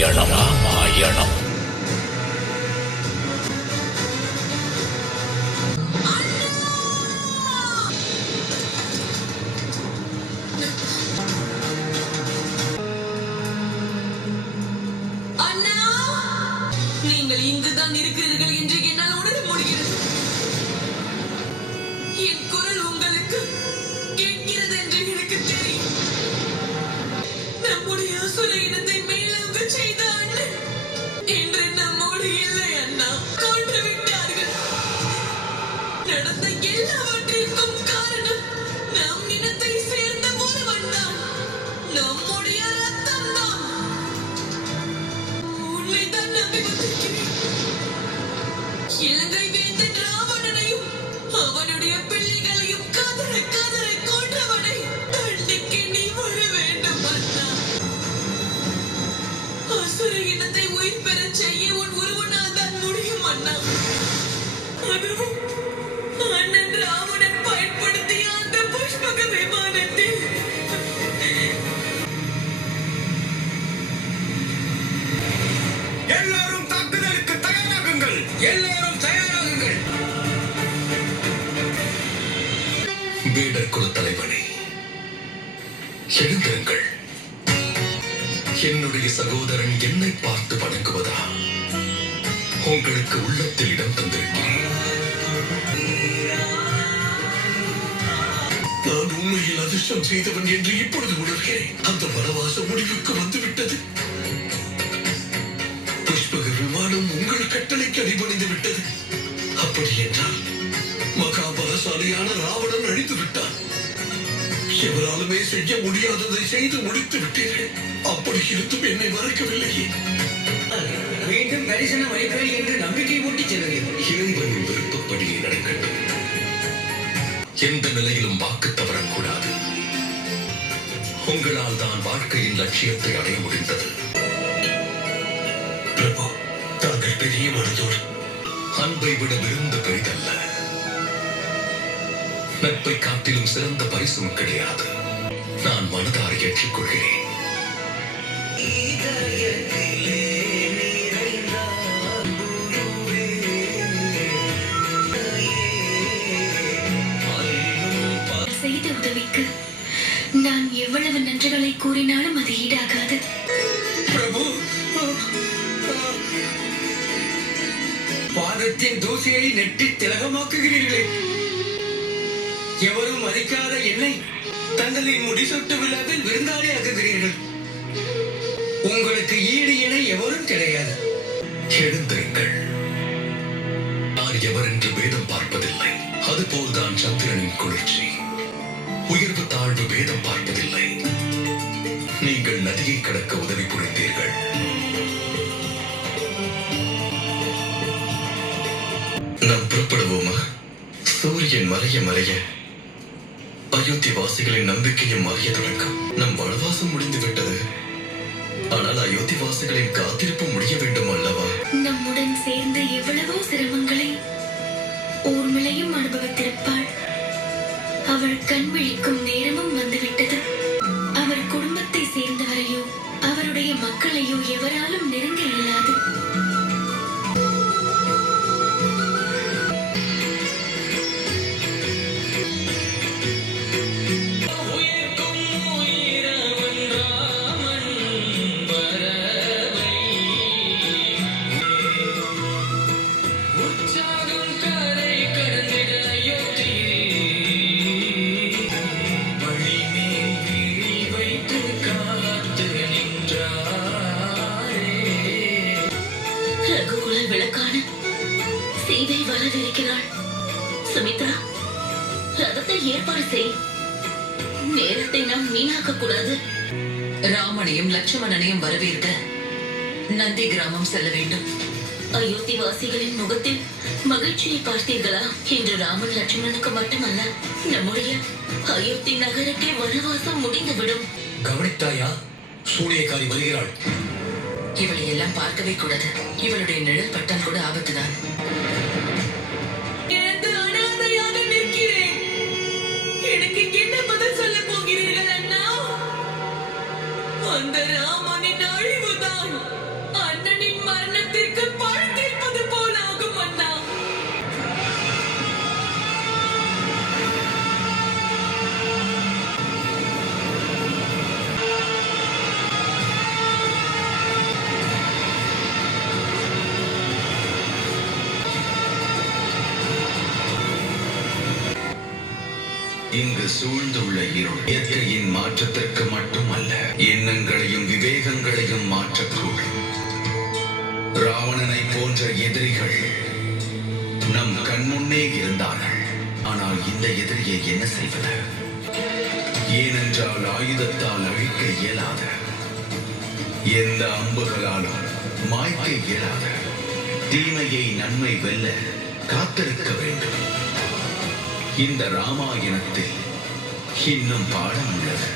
ராமாயணம். நீங்கள் இங்குதான் இருக்கிறீர்கள் என்று என்னால் உணர முடிகிறது. என் குரல் உங்களுக்கு கேட்கிறது என்று எனக்கு தெரியும். நம்முடைய அசுர இனத்தை மேலோங்க செய்த அண்ணன் இன்று நம்மோடு இல்லை. அண்ணா கொன்று விட்டார்கள். நடந்த எல்லாவற்றிற்கும் காரணம் நம் இனத்தை சேர்ந்த ஒருவன் தான். நம்முடைய ரத்தம் தான். உன்னைதான் நம்பி வந்திருக்கிறேன். இலங்கை வேந்தன் ராவணனையும் அவனுடைய பிள்ளைகளையும் கதற கதற கொன்றவனை தண்டிக்க நீ வர வேண்டும் அண்ணா. அசுர இனத்தை உயிர் பெறச் செய்ய உன் ஒருவனால் தான் முடியும் அண்ணா. அதுவும் அண்ணன் ராவணன் பயன்படுத்திய அந்த புஷ்பக விமானத்தில். எல்லாரும் தாக்குதலுக்கு தயாராகுங்கள். எல்லாரும் தயாராகுங்கள். வேடர் குல தலைவனே, எழுந்திருங்கள். என்னுடைய சகோதரன் என்னை பார்த்து வணங்குவதா உங்களுக்கு உள்ளத்தில் இடம் தந்திருக்கிறேன். நான் உண்மையில் அதிர்ஷ்டம் செய்தவன் என்று இப்பொழுது உணர்கிறேன். அந்த வனவாச முடிவுக்கு வந்துவிட்டது. புஷ்பக விமானம் உங்கள் கட்டளைக்கு அடிபணிந்து விட்டது. அப்படி என்றால் மகாபலசாலியான ராவணன் அழிந்து விட்டான். எவராலுமே செய்ய முடியாததை செய்து முடித்து விட்டீர்கள். அப்படி இருந்தும் என்னை மறக்கவில்லையே. மீண்டும் தரிசனம் அளிப்பேன் என்று நம்பிக்கை ஊட்டி செல்கிறேன். இறைவனின் விருப்பப்படியே நடக்கட்டும். எந்த நிலையிலும் வாக்கு தவறக்கூடாது. உங்களால் தான் வாழ்க்கையின் லட்சியத்தை அடைய முடிந்தது. பிரபு, தாங்கள் பெரிய மனதோடு. அன்பை விட விருந்து பெரிதல்ல. நட்பை காட்டிலும் சிறந்த பரிசும் கிடையாது. நான் மனதார ஏற்றுக்கொள்கிறேன். செய்த உதவிக்கு நான் எவ்வளவு நன்றிகளை கூறினாலும் அது ஈடாகாது. பிரபு, பாதத்தின் தூசியை நெட்டி திலகமாக்குகிறீர்களே. எவரும் மதிக்காத என்னை தங்களின் முடிசூட்டு விழாவில் விருந்தாளி ஆக்குகிறீர்கள். உங்களுக்கு ஈடு இணை எவரும் கிடையாது. எழுந்திருங்கள். யார் எவர் என்று வேதம் பார்ப்பதில்லை. அதுபோல்தான் சந்திரனின் குளிர்ச்சி. உயர்வு தாழ்வு வேதம் பார்ப்பதில்லை. நீங்கள் நதியை கடக்க உதவி புரிந்தீர்கள். நாம் புறப்படுவோமா? சூரியன் மறைய மறைய அயோத்தி வாசிகளின் நம்பிக்கையும் மாறிய தொடக்கம். நம் வனவாசம் முடிந்து விட்டது. ஆனால் அயோத்தி வாசிகளின் காத்திருப்பு முடிய வேண்டும் அல்லவா? நம்முடன் சேர்ந்து எவ்வளவோ சிரமங்களை ஊர்மிளையும் அனுபவித்திருப்பாள். அவள் கண் விழிக்கும் நேரமும் வந்துவிட்டது. அவர் குடும்பத்தை சேர்ந்தவரையோ அவருடைய மக்களையோ எவராலும் நெருங்க இயலாது. ரகுகுல விளக்கான சீதை வரவிருக்கிறாள். சுமித்ரா, ரதத்தை ஏற்பாடு செய். நேரத்தை நாம் வீணாக்க கூடாது. ராமனையும் லட்சுமணனையும் வரவேற்க நந்தி கிராமம் செல்ல வேண்டும். அயோத்தி வாசிகளின் முகத்தில் மகிழ்ச்சியை பார்த்தீர்களா? இன்று ராமன் லட்சுமணனுக்கு மட்டுமல்ல, நம்முடைய அயோத்தி நகருக்கே வனவாசம் முடிந்துவிடும். கவனித்தாயா? சூனியக்காரி வருகிறாள். இவளை எல்லாம் பார்க்கவே கூடாது. இவளுடைய நிழல் பட்டால் கூட ஆபத்துதான். எனக்கு என்ன பதில் சொல்ல போகிறீர்கள் அண்ணா? அந்த ராமனின் அழிவுதான் அண்ணனின் மரணத்திற்கு பழித்தீர்ப்பது போலாகும் அண்ணா. இங்கு சூழ்ந்துள்ள இருள் இயற்கையின் மாற்றத்திற்கு மட்டுமல்ல, எண்ணங்களையும் விவேகங்களையும் மாற்றக்கூடும். ராவணனை போன்ற எதிரிகள் நம் கண்முன்னே இருந்தார்கள். ஆனால் இந்த எதிரியை என்ன செய்வது? ஏனென்றால் ஆயுதத்தால் அழிக்க இயலாத, எந்த அம்புகளாலும் மாய்க்க இயலாத தீமையை நன்மை வெல்ல காத்திருக்க வேண்டும். இந்த ராமாயணத்தில் இன்னும் பாடம் உள்ளது.